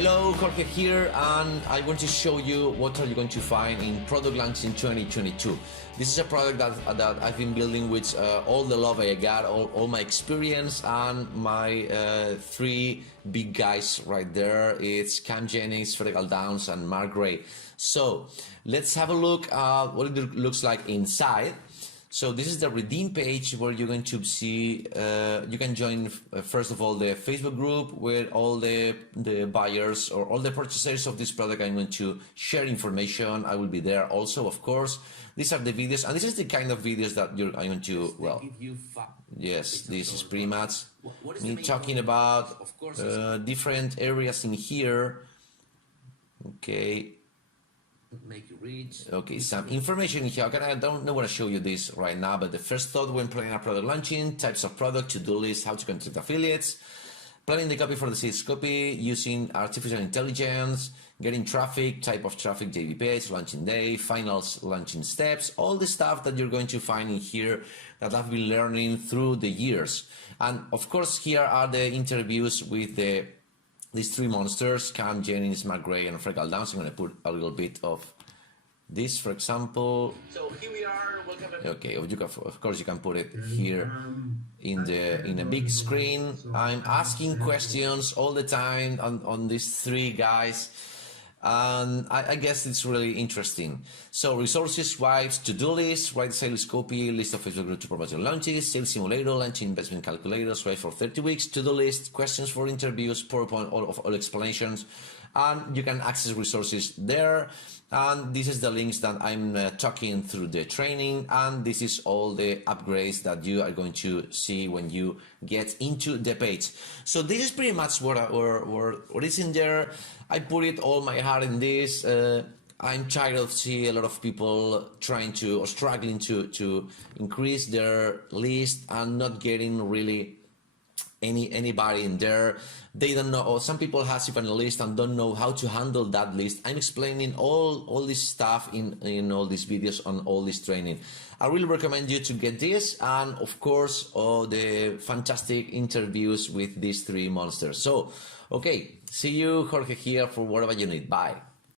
Hello, Jorge here, and I want to show you what are you going to find in Product Launch in 2022. This is a product that I've been building with all the love I got, all my experience, and my three big guys right there. It's Cam Jennings, Fergal Downs, and Mark Gray. So let's have a look at what it looks like inside. So this is the redeem page where you're going to see, you can join first of all the Facebook group where all the buyers or all the purchasers of this product I'm going to share information. I will be there also, of course. These are the videos, and this is the kind of videos that I'm going to, well, yes, this is pretty much me talking about different areas in here. Okay. Make you read. Okay, some information here. I don't know what to show you this right now, but the first thought when planning a product launching, types of product, to-do list, how to contact affiliates, planning the copy for the sales copy, using artificial intelligence, getting traffic, type of traffic, JV page, launching day, finals, launching steps, all the stuff that you're going to find in here that I've been learning through the years. And of course, here are the interviews with these three monsters, Cam Jennings, Mark Gray, and Fergal Downs. I'm going to put a little bit of this, for example. So here we are. Welcome. Okay, of course you can put it here in a big screen. I'm asking questions all the time on these three guys, and I guess it's really interesting. So resources, wipes, to-do list, write sales copy, list of Facebook group to promote your launches, sales simulator, launch investment calculators, write for 30 weeks, to-do list, questions for interviews, PowerPoint, all explanations, and you can access resources there. And this is the links that I'm talking through the training, and this is all the upgrades that you are going to see when you get into the page. So this is pretty much what is in there. I put it all my heart in this. I'm tired of seeing a lot of people trying to or struggling to increase their list and not getting really anybody in there. They don't know, or some people has even a list and don't know how to handle that list. I'm explaining all this stuff in all these videos on all this training. I really recommend you to get this, and of course all the fantastic interviews with these three monsters. So okay, see you, Jorge here, for whatever you need. Bye.